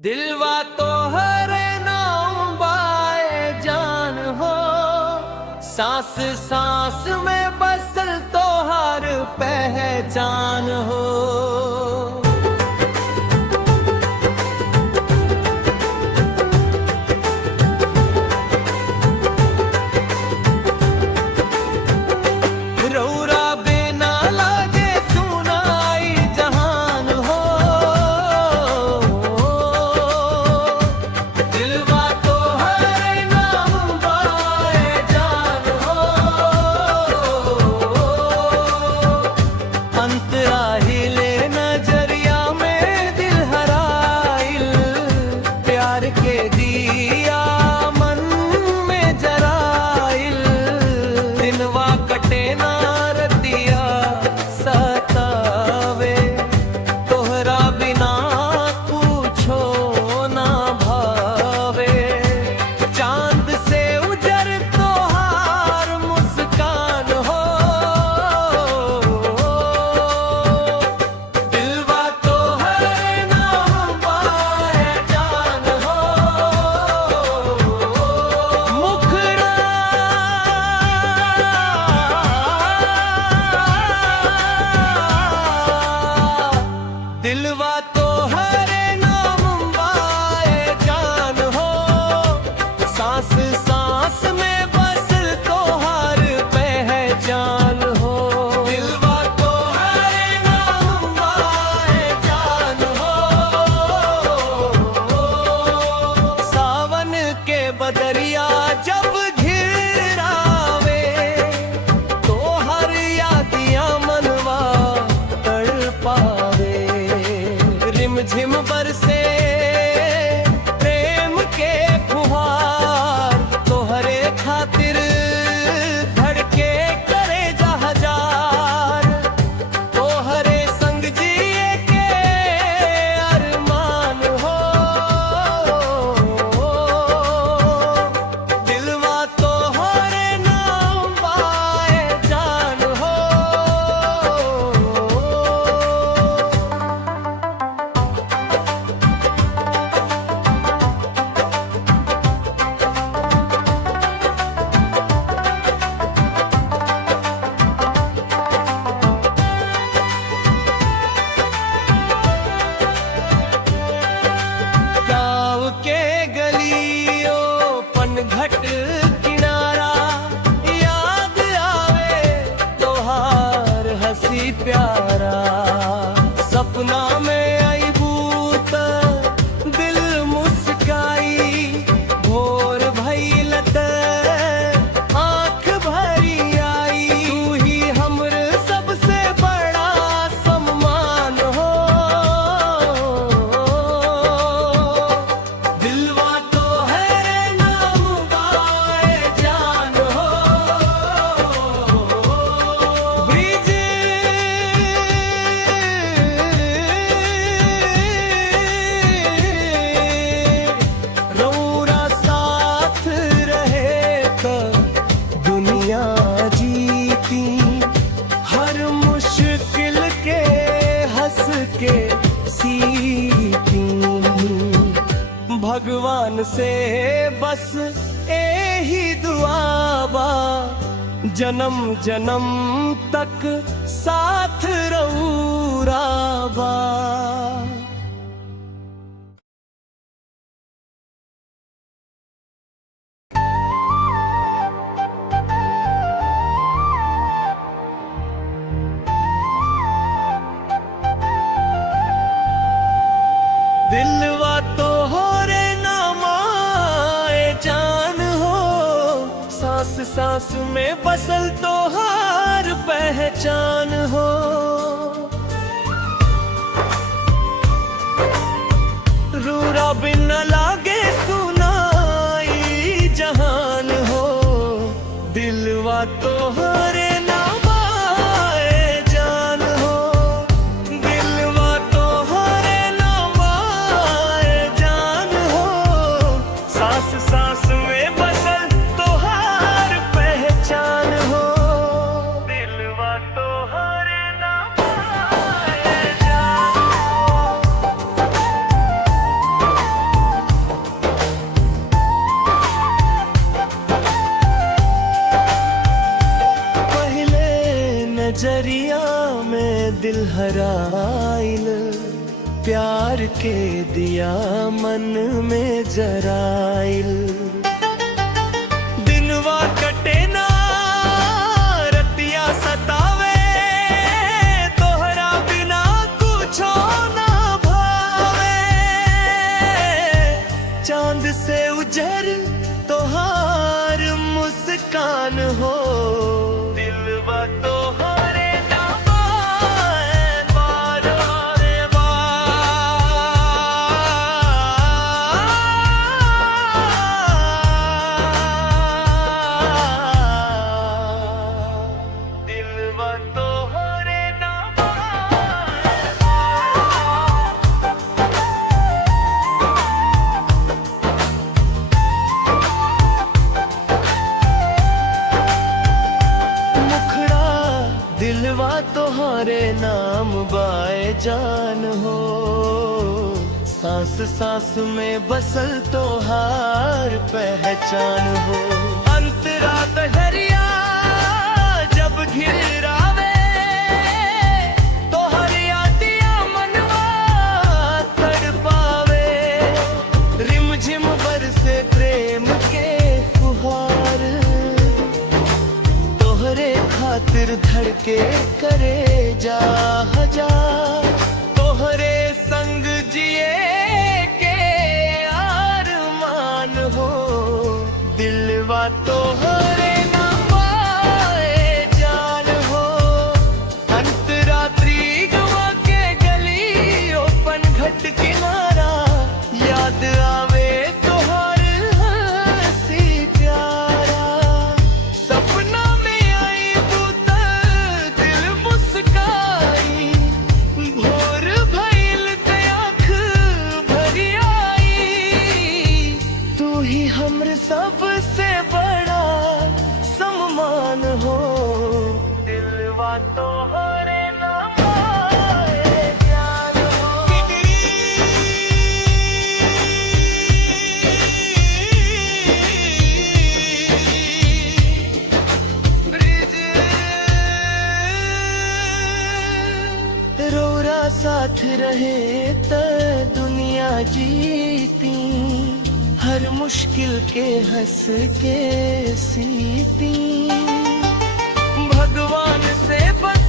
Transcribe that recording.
दिलवा तो हरे नाम बाए जान हो, सांस सांस में बसल तो हर पहचान हो। दिलवा तो हरे नाम बाए जान हो, सांस सांस में बस तो हर पहचान हो। दिलवा तो हरे नाम बाए जान हो, सावन के बदरिया जब घिरावे तो हर यादियां मनवा तड़पावे। झिम बरसे प्रेम के फुहार, तोहरे खातिर धड़के करे जा हजार। तोहरे संग जिए के अरमान हो, दिलवा तोहरे नाम बाए जान हो। घट किनारा याद आवे तोहार हंसी प्यारा। सपना में आई बूत दिल मुस्काई, भोर भइलत आँख भरी आई। तू ही हमर सबसे बड़ा सम्मान हो, दिलवा तो के सीती। भगवान से बस यही दुआ बा, जन्म जन्म तक साथ रहूरा बा। दिलवा तो हरे नाम आए जान हो, सांस सांस में बसल तो हर पहचान हो। रूरा बिन लागे सुनाई जहान हो, दिलवा तो हरे सांस में बसल तो हर पहचान हो। दिलवा तो हरे नाम बाए जान हो। हराइल, प्यार के दिया मन में जराइल। दिनवा कटे ना रतिया सतावे, तोहरा बिना कुछो ना भावे। चांद से उजर तोहार मुस्कान हो, दिलवा तोहरे दिलवा तोहरे नाम बाए जान हो। सांस सांस में बसल तोहार पहचान हो। अंतरा दहरिया जब घिरावे, तोहर यादिया मनवा तड़पावे। रिमझिम बरसे प्रेम के फुहार, तोहरे खातिर धड़के करे जा हजार। तोहरे संग जिए के आरमान हो, दिलवा तोहरे नाम आए जान हो। अंतरात्रि गवा के गली ओपन घट किनारा, याद आवे तोहर हंसी प्यारा। सपना हमरे सबसे बड़ा सम्मान हो, दिलवा तोहरे नाम आए जान हो। रोरा साथ रहे त दुनिया जीती, हर मुश्किल के हंस के सीती। भगवान से बस